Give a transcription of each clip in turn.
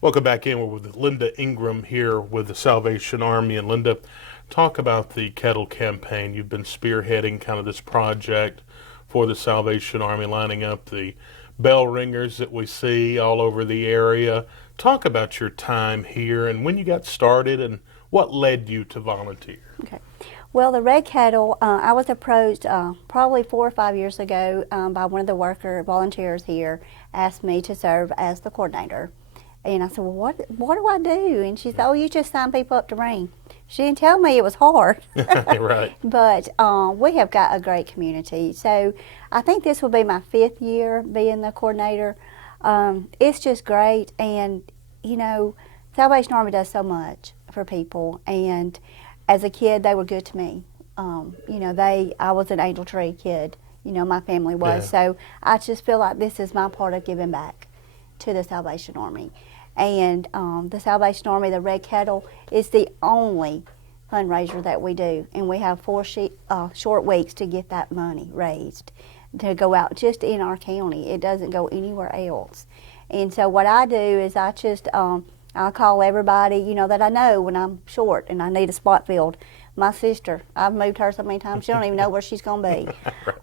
Welcome back in. We're with Linda Ingram here with the Salvation Army. And Linda, talk about the Kettle Campaign. You've been spearheading kind of this project for the Salvation Army, lining up the bell ringers that we see all over the area. Talk about your time here and when you got started and what led you to volunteer. Okay. Well, the Red Kettle, I was approached probably 4 or 5 years ago by one of the volunteers here, asked me to serve as the coordinator. And I said, well, what do I do? And she said, oh, you just sign people up to ring. She didn't tell me it was hard. Right. But we have got a great community. So I think this will be my 5th year being the coordinator. It's just great. And, you know, Salvation Army does so much for people. And as a kid, they were good to me. You know, I was an Angel Tree kid. You know, my family was. Yeah. So I just feel like this is my part of giving back to the Salvation Army. And the Salvation Army, the Red Kettle, is the only fundraiser that we do. And we have 4 short weeks to get that money raised to go out just in our county. It doesn't go anywhere else. And so what I do is I just, I'll call everybody, you know, that I know when I'm short and I need a spot filled. My sister, I've moved her so many times, she don't even know where she's going to be.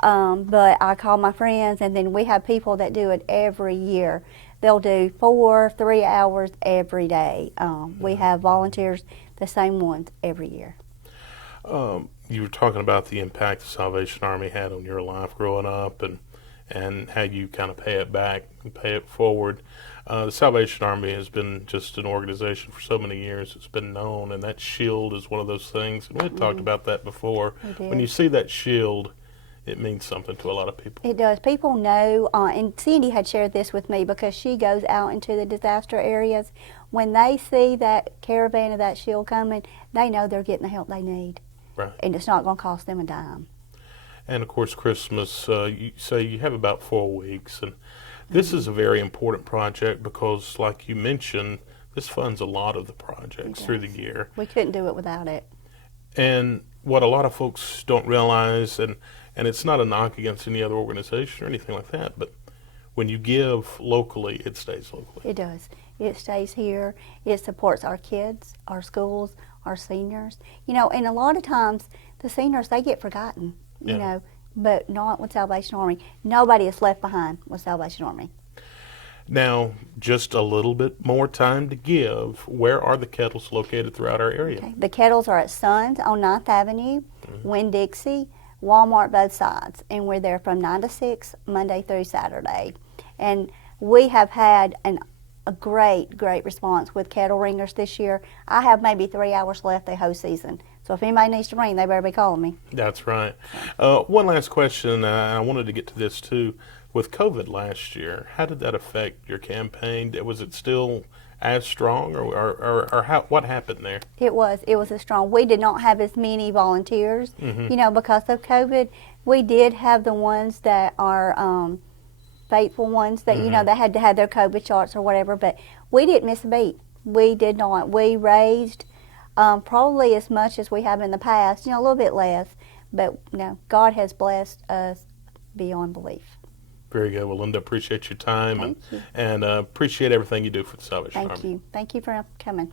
But I call my friends, and then we have people that do it every year. They'll do 3 hours every day. We have volunteers, the same ones, every year. You were talking about the impact the Salvation Army had on your life growing up and how you kind of pay it back and pay it forward. The Salvation Army has been just an organization for so many years. It's been known, and that shield is one of those things. And we had talked about that before. When you see that shield, it means something to a lot of people. It does. People know, and Cindy had shared this with me because she goes out into the disaster areas. When they see that caravan of that shield coming, they know they're getting the help they need. Right. And it's not going to cost them a dime. And of course, Christmas, you say you have about 4 weeks. And this is a very important project because, like you mentioned, this funds a lot of the projects through the year. We couldn't do it without it. And what a lot of folks don't realize, and it's not a knock against any other organization or anything like that, but when you give locally, it stays locally. It does. It stays here. It supports our kids, our schools, our seniors. You know, and a lot of times the seniors, they get forgotten, you know, but not with Salvation Army. Nobody is left behind with Salvation Army. Now, just a little bit more time to give. Where are the kettles located throughout our area? Okay. The kettles are at Suns on 9th Avenue, Winn-Dixie, Walmart both sides, and we're there from 9 to 6, Monday through Saturday. And we have had a great response with kettle ringers this year. I have maybe 3 hours left the whole season. So if anybody needs to ring, they better be calling me. That's right. One last question, I wanted to get to this too. With COVID last year, how did that affect your campaign? Was it still as strong, or what happened there? It was as strong. We did not have as many volunteers, you know, because of COVID. We did have the ones that are faithful ones that, you know, they had to have their COVID shots or whatever, but we didn't miss a beat. We did not. We raised probably as much as we have in the past, you know, a little bit less, but you know, God has blessed us beyond belief. Very good. Well, Linda, appreciate your time. Thank you. And appreciate everything you do for the Salvation Army. Thank you. Thank you for coming.